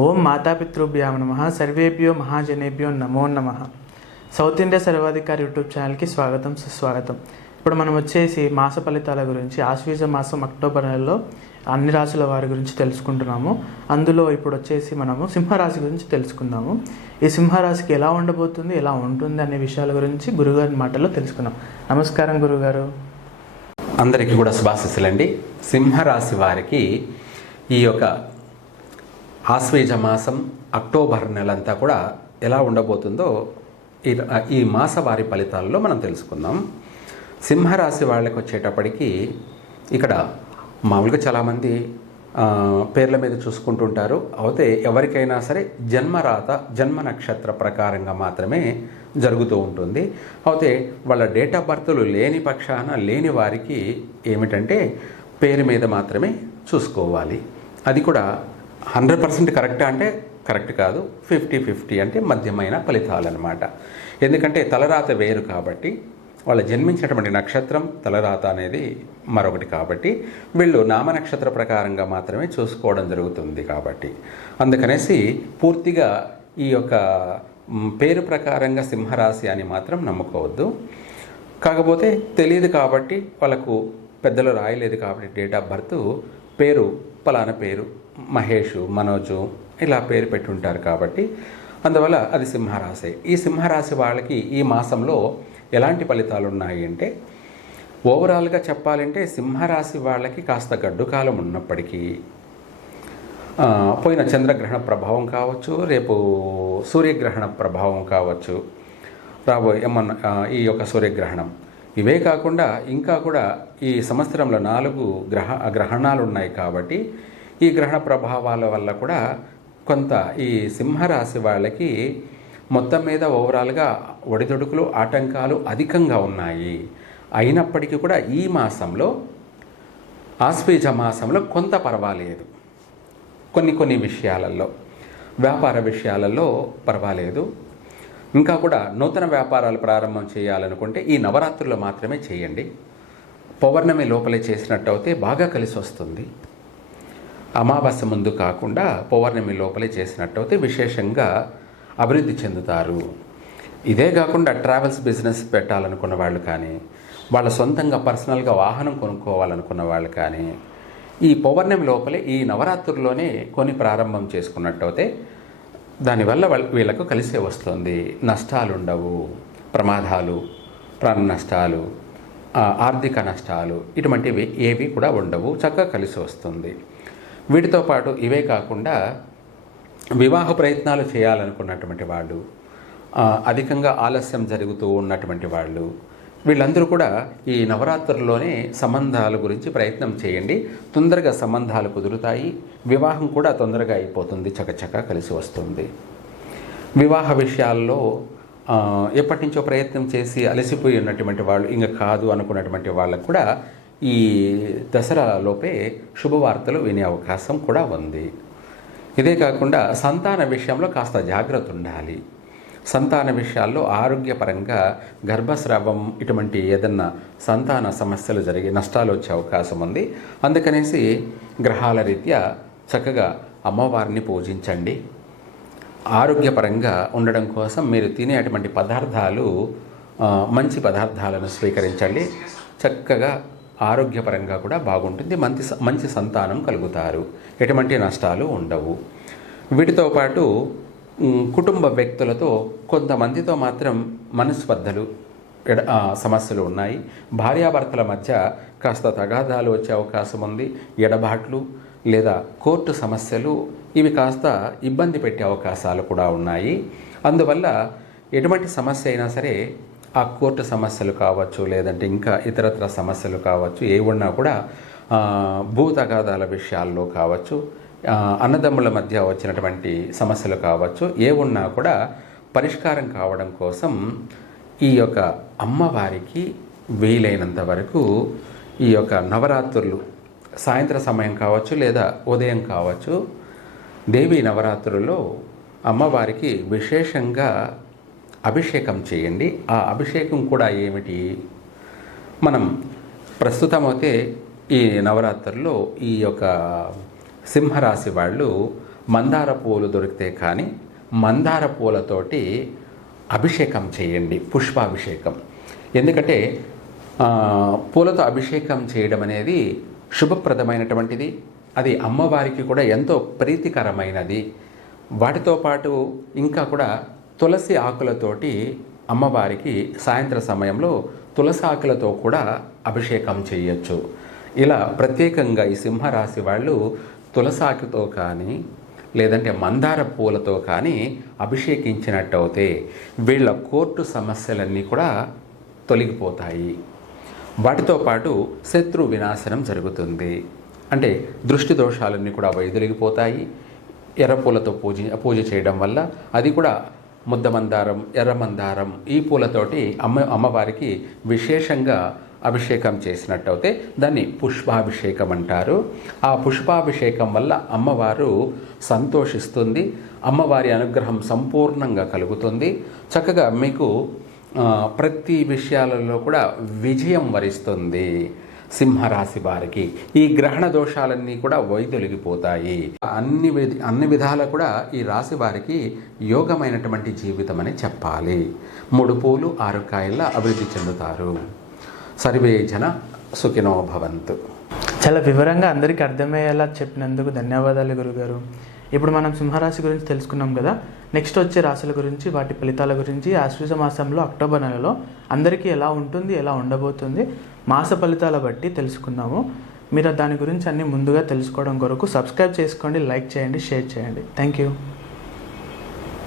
ఓం మాతాపితృభ్యాం నమః సర్వేభ్యో మహాజనేభ్యో నమో నమః. South India సర్వాధికారి యూట్యూబ్ ఛానల్కి స్వాగతం సుస్వాగతం. ఇప్పుడు మనం వచ్చేసి మాస ఫలితాల గురించి ఆశ్వీజ మాసం అక్టోబర్ నెలలో అన్ని రాశుల వారి గురించి తెలుసుకుంటున్నాము. అందులో ఇప్పుడు వచ్చేసి మనము సింహరాశి గురించి తెలుసుకుందాము. ఈ సింహరాశికి ఎలా ఉండబోతుంది, ఎలా ఉంటుంది అనే విషయాల గురించి గురుగారి మాటల్లో తెలుసుకుందాం. నమస్కారం గురుగారు. అందరికీ కూడా శుభాశీస్సులండి. సింహరాశి వారికి ఈ యొక్క ఆశ్వేజ మాసం అక్టోబర్ నెలంతా కూడా ఎలా ఉండబోతుందో ఈ మాస వారి ఫలితాల్లో మనం తెలుసుకుందాం. సింహరాశి వాళ్ళకి వచ్చేటప్పటికి ఇక్కడ మామూలుగా చాలామంది పేర్ల మీద చూసుకుంటుంటారు. అయితే ఎవరికైనా సరే జన్మరాత జన్మ నక్షత్ర ప్రకారంగా మాత్రమే జరుగుతూ ఉంటుంది. అయితే వాళ్ళ డేట్ ఆఫ్ బర్త్లు లేని పక్షాన లేని వారికి ఏమిటంటే పేరు మీద మాత్రమే చూసుకోవాలి. అది కూడా 100% కరెక్టా అంటే కరెక్ట్ కాదు, 50-50 అంటే మధ్యమైన ఫలితాలు అన్నమాట. ఎందుకంటే తలరాత వేరు కాబట్టి, వాళ్ళు జన్మించినటువంటి నక్షత్రం తలరాత అనేది మరొకటి కాబట్టి వీళ్ళు నామ నక్షత్ర ప్రకారంగా మాత్రమే చూసుకోవడం జరుగుతుంది. కాబట్టి అందుకనేసి పూర్తిగా ఈ యొక్క పేరు ప్రకారంగా సింహరాశి అని మాత్రం నమ్ముకోవద్దు. కాకపోతే తెలియదు కాబట్టి వాళ్ళకు పెద్దలు రాయలేదు కాబట్టి డేట్ ఆఫ్ బర్త్ పేరు పలానా పేరు మహేష్, మనోజు ఇలా పేరు పెట్టుంటారు కాబట్టి అందువల్ల అది సింహరాశి. ఈ సింహరాశి వాళ్ళకి ఈ మాసంలో ఎలాంటి ఫలితాలు ఉన్నాయి అంటే, ఓవరాల్గా చెప్పాలంటే సింహరాశి వాళ్ళకి కాస్త గడ్డు కాలం ఉన్నప్పటికీ పోయిన చంద్రగ్రహణ ప్రభావం కావచ్చు, రేపు సూర్యగ్రహణ ప్రభావం కావచ్చు, రాబోయే ఈ యొక్క సూర్యగ్రహణం, ఇవే కాకుండా ఇంకా కూడా ఈ సంవత్సరంలో 4 గ్రహణాలు ఉన్నాయి కాబట్టి ఈ గ్రహణ ప్రభావాల వల్ల కూడా కొంత ఈ సింహరాశి వాళ్ళకి మొత్తం మీద ఓవరాల్గా ఒడిదుడుకులు ఆటంకాలు అధికంగా ఉన్నాయి. అయినప్పటికీ కూడా ఈ మాసంలో ఆశ్వేజ మాసంలో కొంత పర్వాలేదు. కొన్ని విషయాలలో, వ్యాపార విషయాలలో పర్వాలేదు. ఇంకా కూడా నూతన వ్యాపారాలు ప్రారంభం చేయాలనుకుంటే ఈ నవరాత్రుల్లో మాత్రమే చేయండి. పౌర్ణమి లోపలే చేసినట్టు అయితే బాగా కలిసి వస్తుంది. అమావాస్య ముందు కాకుండా పౌర్ణమి లోపలే చేసినట్టు అయితే విశేషంగా అభివృద్ధి చెందుతారు. ఇదే కాకుండా ట్రావెల్స్ బిజినెస్ పెట్టాలనుకున్న వాళ్ళు కానీ, వాళ్ళ సొంతంగా పర్సనల్గా వాహనం కొనుక్కోవాలనుకున్న వాళ్ళు కానీ ఈ పౌర్ణమి లోపలే ఈ నవరాత్రుల్లోనే కొని ప్రారంభం చేసుకున్నట్టు అయితే దానివల్ల వీళ్ళకు కలిసే వస్తుంది. నష్టాలు ఉండవు, ప్రమాదాలు, ప్రాణ నష్టాలు, ఆర్థిక నష్టాలు ఇటువంటివి ఏవి కూడా ఉండవు, చక్కగా కలిసి వస్తుంది. వీటితో పాటు ఇవే కాకుండా వివాహ ప్రయత్నాలు చేయాలనుకున్నటువంటి వాళ్ళు, అధికంగా ఆలస్యం జరుగుతూ ఉన్నటువంటి వాళ్ళు, వీళ్ళందరూ కూడా ఈ నవరాత్రుల్లోనే సంబంధాల గురించి ప్రయత్నం చేయండి. తొందరగా సంబంధాలు కుదురుతాయి. వివాహం కూడా తొందరగా అయిపోతుంది, చకచకా కలిసి వస్తుంది. వివాహ విషయాల్లో ఎప్పటి నుంచో ప్రయత్నం చేసి అలసిపోయి ఉన్నటువంటి వాళ్ళు, ఇంకా కాదు అనుకున్నటువంటి వాళ్ళకు కూడా ఈ దసరా లోపే శుభవార్తలు వినే అవకాశం కూడా ఉంది. ఇదే కాకుండా సంతాన విషయంలో కాస్త జాగ్రత్త ఉండాలి. సంతాన విషయాల్లో ఆరోగ్యపరంగా గర్భస్రావం ఇటువంటి ఏదన్నా సంతాన సమస్యలు జరిగి నష్టాలు వచ్చే అవకాశం ఉంది. అందుకనేసి గ్రహాల రీత్యా చక్కగా అమ్మవారిని పూజించండి. ఆరోగ్యపరంగా ఉండడం కోసం మీరు తినేటువంటి పదార్థాలు మంచి పదార్థాలను స్వీకరించండి. చక్కగా ఆరోగ్యపరంగా కూడా బాగుంటుంది. మంచి సంతానం కలుగుతారు. ఎటువంటి నష్టాలు ఉండవు. వీటితో పాటు కుటుంబ వ్యక్తులతో కొంతమందితో మాత్రం మనస్పర్ధలు సమస్యలు ఉన్నాయి. భార్యాభర్తల మధ్య కాస్త తగాదాలు వచ్చే అవకాశం ఉంది. ఎడబాట్లు లేదా కోర్టు సమస్యలు ఇవి కాస్త ఇబ్బంది పెట్టే అవకాశాలు కూడా ఉన్నాయి. అందువల్ల ఎటువంటి సమస్య అయినా సరే ఆ కోర్టు సమస్యలు కావచ్చు, లేదంటే ఇంకా ఇతరత్ర సమస్యలు కావచ్చు, ఏ ఉన్నా కూడా భూ తగాదాల విషయాల్లో కావచ్చు, అన్నదమ్ముల మధ్య వచ్చినటువంటి సమస్యలు కావచ్చు, ఏ ఉన్నా కూడా పరిష్కారం కావడం కోసం ఈ యొక్క అమ్మవారికి వీలైనంత వరకు ఈ యొక్క నవరాత్రులు సాయంత్ర సమయం కావచ్చు లేదా ఉదయం కావచ్చు, దేవీ నవరాత్రుల్లో అమ్మవారికి విశేషంగా అభిషేకం చేయండి. ఆ అభిషేకం కూడా ఏమిటి, మనం ప్రస్తుతం అయితే ఈ నవరాత్రుల్లో ఈ యొక్క సింహరాశి వాళ్ళు మందార పూలు దొరికితే కానీ మందార పూలతోటి అభిషేకం చేయండి, పుష్పాభిషేకం. ఎందుకంటే పూలతో అభిషేకం చేయడం అనేది శుభప్రదమైనటువంటిది, అది అమ్మవారికి కూడా ఎంతో ప్రీతికరమైనది. వాటితో పాటు ఇంకా కూడా తులసి ఆకులతోటి అమ్మవారికి సాయంత్ర సమయంలో తులసి ఆకులతో కూడా అభిషేకం చేయొచ్చు. ఇలా ప్రత్యేకంగా ఈ సింహరాశి వాళ్ళు తులసాకుతో కానీ లేదంటే మందార పూలతో కానీ అభిషేకించినట్టయితే వీళ్ళ కోర్టు సమస్యలన్నీ కూడా తొలగిపోతాయి. వాటితో పాటు శత్రు వినాశనం జరుగుతుంది. అంటే దృష్టి దోషాలన్నీ కూడా వైదొలిగిపోతాయి. ఎర్రపూలతో పూజ చేయడం వల్ల, అది కూడా ముద్దమందారం, ఎర్రమందారం ఈ పూలతోటి అమ్మవారికి విశేషంగా అభిషేకం చేసినట్టయితే దాన్ని పుష్పాభిషేకం అంటారు. ఆ పుష్పాభిషేకం వల్ల అమ్మవారు సంతోషిస్తుంది, అమ్మవారి అనుగ్రహం సంపూర్ణంగా కలుగుతుంది. చక్కగా మీకు ప్రతి విషయాలలో కూడా విజయం వరిస్తుంది. సింహరాశి వారికి ఈ గ్రహణ దోషాలన్నీ కూడా వైదొలిగిపోతాయి. అన్ని విధాలా కూడా ఈ రాశి వారికి యోగమైనటువంటి జీవితం అని చెప్పాలి. 3 పూలు 6 కాయల్లా అభివృద్ధి చెందుతారు. సర్వే జన సుఖినో భవంతు. చాలా వివరంగా అందరికీ అర్థమయ్యేలా చెప్పినందుకు ధన్యవాదాలు గురుగారు. ఇప్పుడు మనం సింహరాశి గురించి తెలుసుకున్నాం కదా. నెక్స్ట్ వచ్చే రాశుల గురించి, వాటి ఫలితాల గురించి ఆశ్వీజ మాసంలో అక్టోబర్ నెలలో అందరికీ ఎలా ఉంటుంది, ఎలా ఉండబోతుంది, మాస ఫలితాల బట్టి తెలుసుకుందాము. మీరు దాని గురించి అన్ని ముందుగా తెలుసుకోవడం కొరకు సబ్స్క్రైబ్ చేసుకోండి, లైక్ చేయండి, షేర్ చేయండి. Thank you.